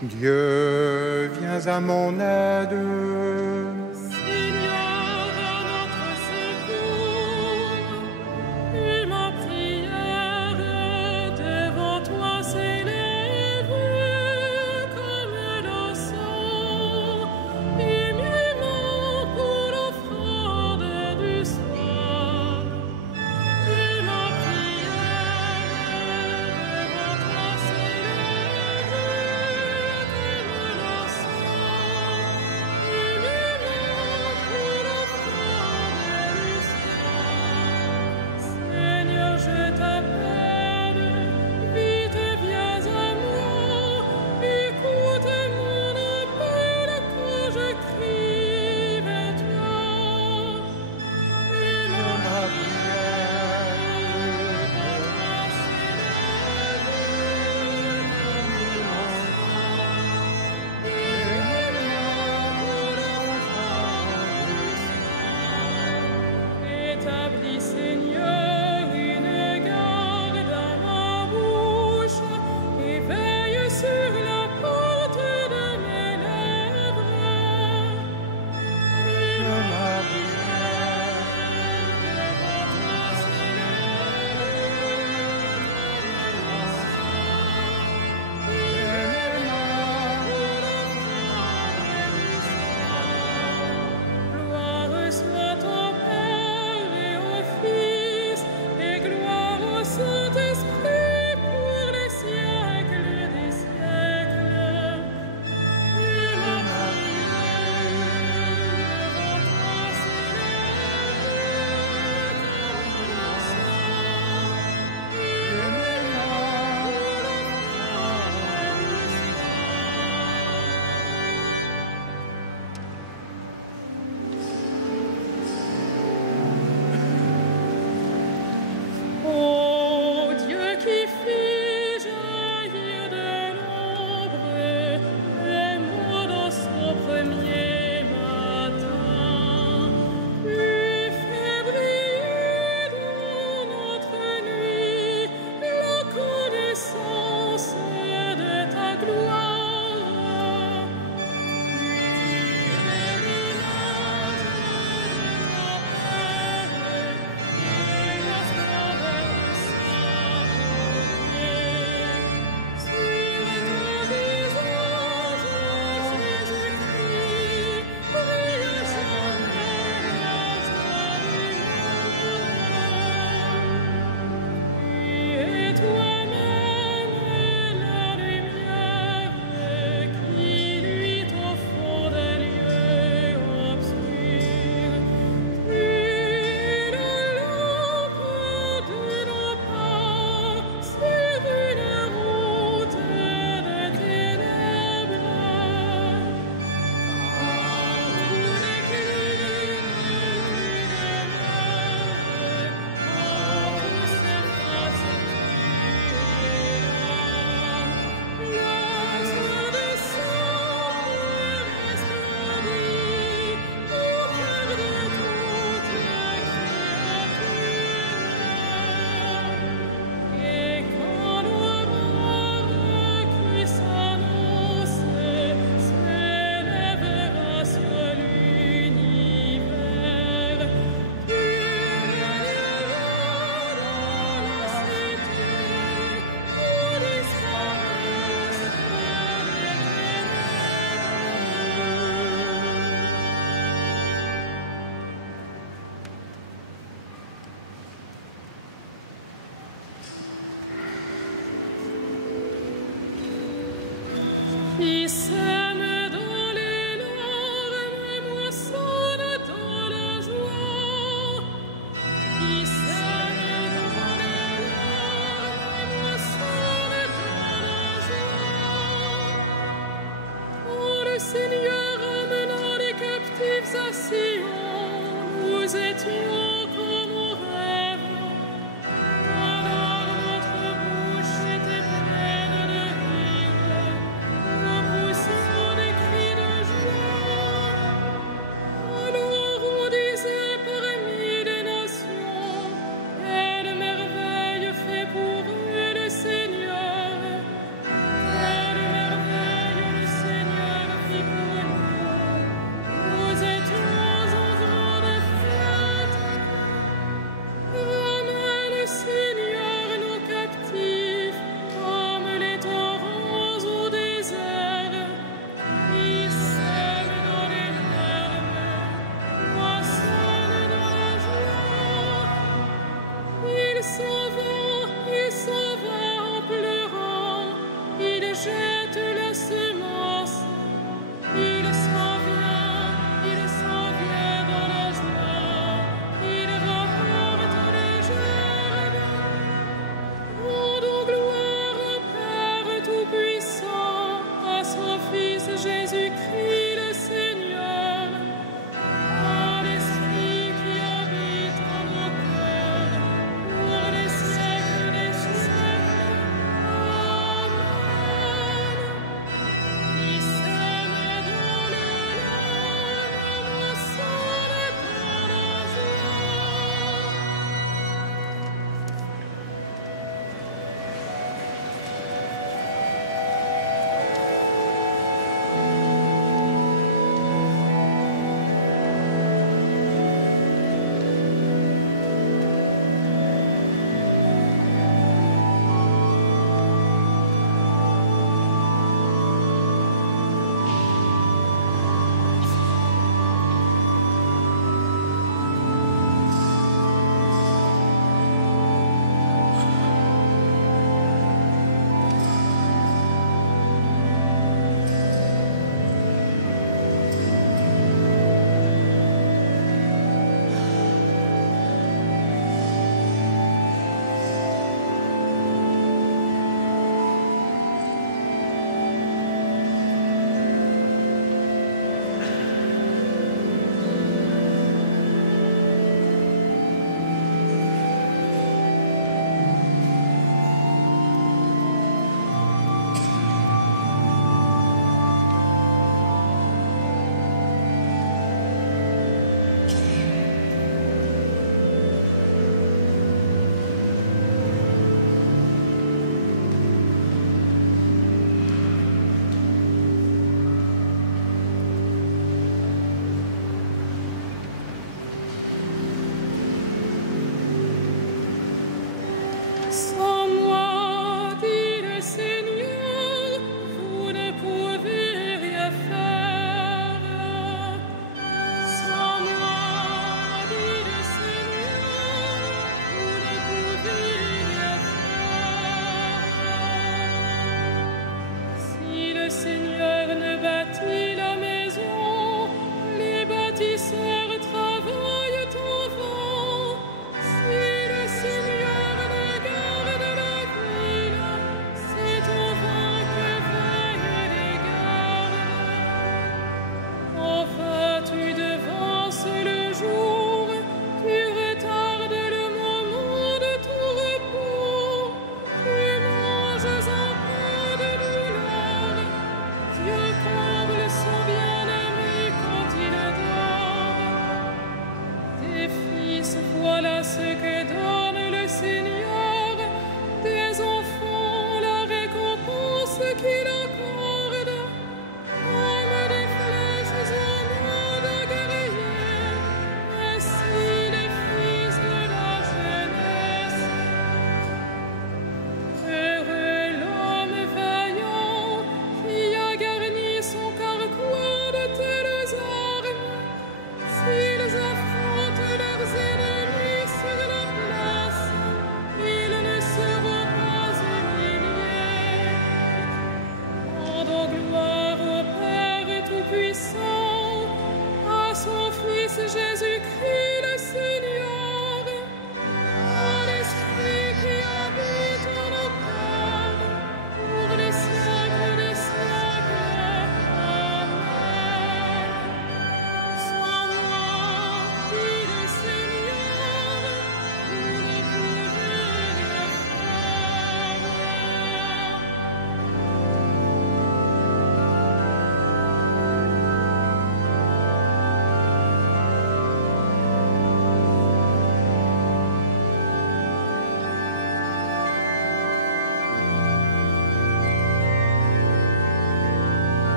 Dieu, viens à mon aide. Seigneur, à notre secours, et ma prière devant toi s'élève comme l'encens, et mûrement pour l'offrande du soir. Et ma prière devant toi s'élève comme l'encens, et mûrement pour l'offrande du soir. Seigneur, je t'appelle, vite viens à moi, écoute mon appel quand je crie vers toi. Et ma prière devant toi s'élève comme l'encens, et mûrement pour l'offrande du soir. Établis, Seigneur, une garde à ma bouche, et veille sur la porte de mes lèvres. Et ma prière devant toi s'élève comme l'encens, et mûrement pour l'offrande du soir. Gloire soit au Père et au Fils, et gloire au Saint-Esprit pour les siècles des siècles. Et ma prière devant toi s'élève comme l'encens, et mûrement pour l'offrande du soir. Ô Dieu qui fit jaillir de l'ombre les mots dans son premier matin, puis fait briller dans notre nuit la connaissance de ta gloire. Puis l'image de ton Père et la splendeur de sa beauté. Sur ton visage, Jésus-Christ, brille jamais la joie du monde. Puis est toi-même la lumière qui luit au fond des lieux obscurs. Tu es la lampe de nos pas sur une route de ténèbres. Par tous les crimes tu demeures, en tous ces faces tu es là. Laisse de sang resplendit au cœur de toutes les créatures. Et quand l'aurore qui s'annonce s'élèvera sur l'univers, tu régneras dans la cité où disparaissent les ténèbres. Qui sème dans les larmes moissonne dans la joie. Qui sème dans les larmes moissonne dans la joie. Quand le Seigneur amena les captifs à Sion, nous étions comme au rêve. Alors notre bouche était pleine de rire, nous poussions des cris de joie. Alors on disait parmi les nations, quelle merveille fait pour eux le Seigneur, quelle merveille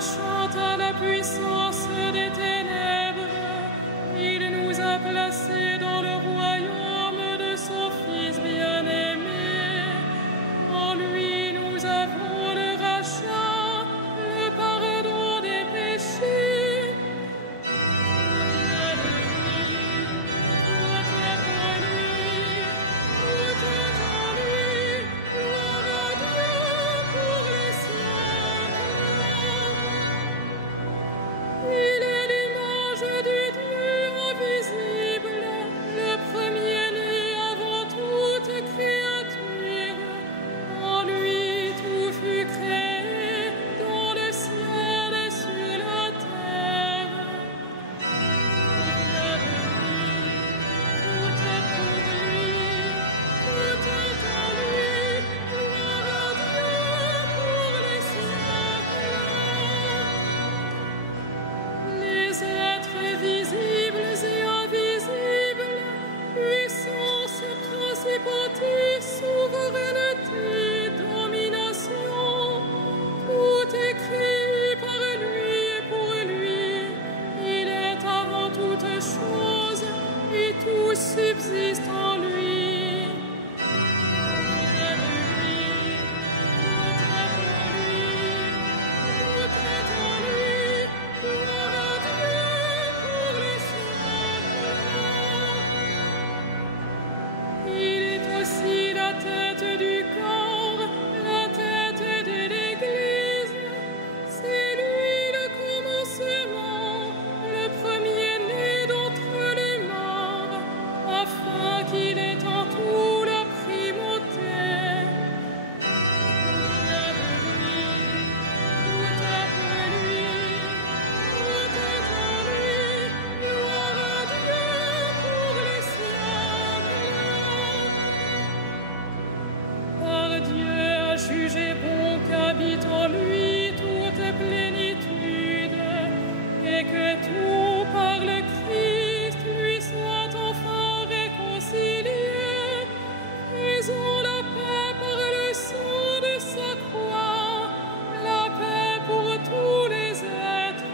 arrachant à la puissance des ténèbres, il nous a placés dans le royaume de son Fils bien-aimé. En lui, nous avons le rachat, le pardon des péchés. Il est l'image du Dieu invisible, le premier-né avant toute créature. En lui, tout fut créé, dans le ciel et sur la terre. Il vient de lui, tout est pour lui, tout est en lui. Gloire à Dieu pour les siècles. Les êtres visibles et invisibles, puissance, principauté, souveraineté, domination, tout est créé par lui et pour lui. Il est avant toute chose et tout subsiste en lui. Rien de lui, tout est pour lui, tout est en lui. Gloire à Dieu pour les siècles. Il est aussi la tête du corps, la tête de l'Église. C'est lui le commencement, le premier-né d'entre les morts, afin qu'il ait en tout la primauté. Rien de lui, tout est pour lui, tout est en lui. Gloire à Dieu pour les siècles. Par Dieu a jugé bon qu'habite en lui toute plénitude, et que tout par le Christ lui soit enfin réconcilié, faisant la paix par le sang de sa croix, la paix pour tous les êtres,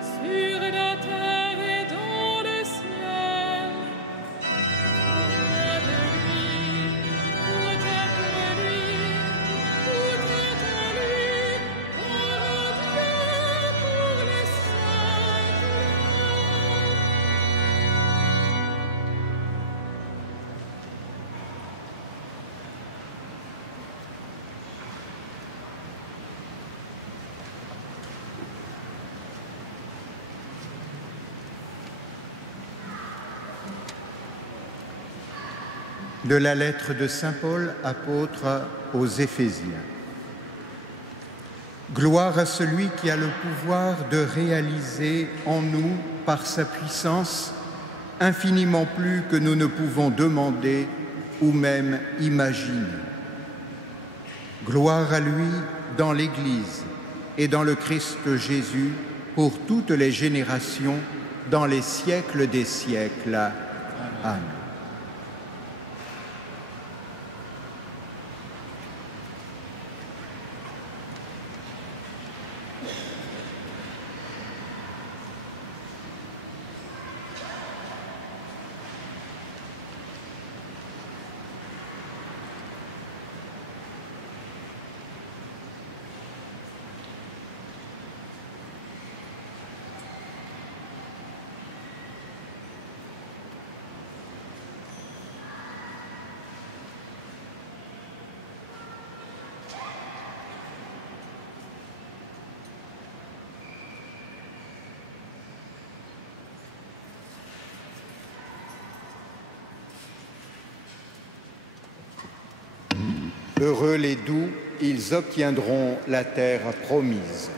sur la terre et dans le ciel. Rien de lui, tout est pour lui, tout est en lui. Gloire à Dieu pour les siècles. De la lettre de Saint Paul, apôtre aux Éphésiens. Gloire à celui qui a le pouvoir de réaliser en nous, par sa puissance, infiniment plus que nous ne pouvons demander ou même imaginer. Gloire à lui dans l'Église et dans le Christ Jésus pour toutes les générations, dans les siècles des siècles. Amen. Heureux les doux, ils obtiendront la terre promise.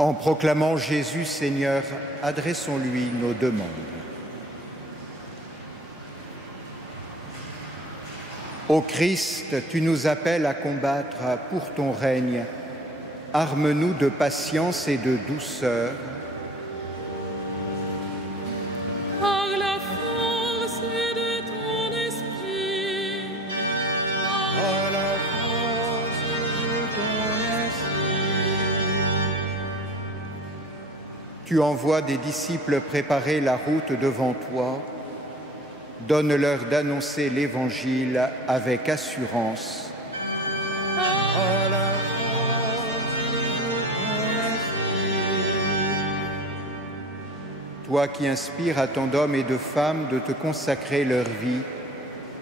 En proclamant Jésus Seigneur, adressons-lui nos demandes. Ô Christ, tu nous appelles à combattre pour ton règne. Arme-nous de patience et de douceur. Par la force de ton esprit. Par la force de ton esprit. Tu envoies des disciples préparer la route devant toi. Donne-leur d'annoncer l'Évangile avec assurance. Par la force de ton esprit. Toi qui inspires à tant d'hommes et de femmes de te consacrer leur vie,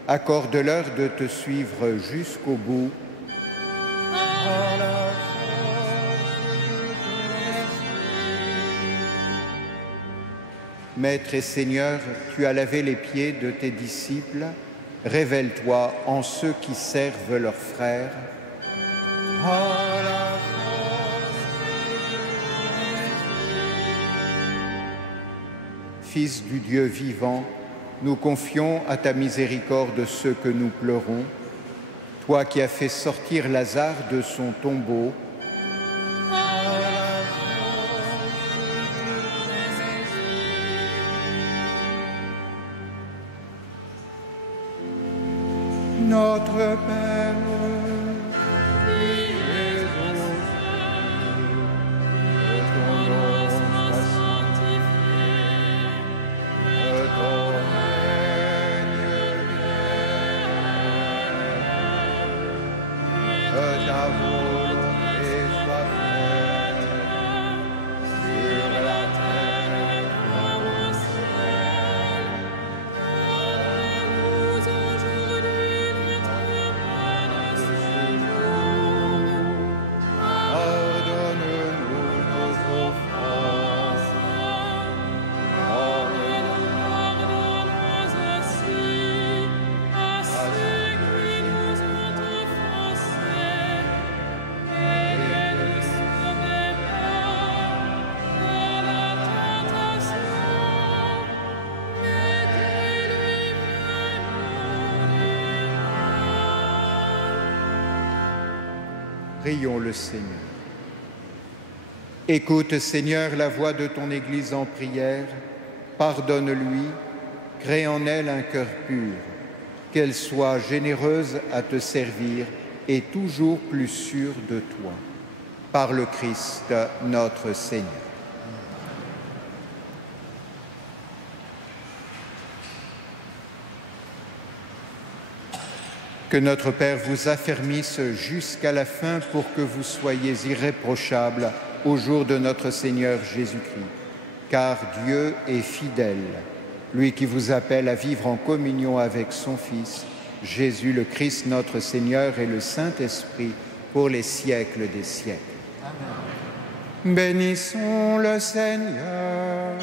accorde-leur de te suivre jusqu'au bout. Par la Maître et Seigneur, tu as lavé les pieds de tes disciples, révèle-toi en ceux qui servent leurs frères. Fils du Dieu vivant, nous confions à ta miséricorde ceux que nous pleurons. Toi qui as fait sortir Lazare de son tombeau, notre Père, qui es aux cieux, que ton nom soit sanctifié, que ton règne vienne, que ta volonté soit faite sur la terre comme au ciel. Donne-nous aujourd'hui notre pain de ce jour. Pardonne-nous nos offenses, comme Nous pardonnons aussi à ceux qui nous ont offensés, et ne nous soumets pas à la tentation, mais délivre-nous du mal. Prions le Seigneur. Écoute, Seigneur, la voix de ton Église en prière. Pardonne-lui, crée en elle un cœur pur, qu'elle soit généreuse à te servir et toujours plus sûre de toi. Par le Christ, notre Seigneur. Que notre Père vous affermisse jusqu'à la fin pour que vous soyez irréprochables au jour de notre Seigneur Jésus-Christ. Car Dieu est fidèle, lui qui vous appelle à vivre en communion avec son Fils, Jésus le Christ notre Seigneur et le Saint-Esprit pour les siècles des siècles. Amen. Bénissons le Seigneur.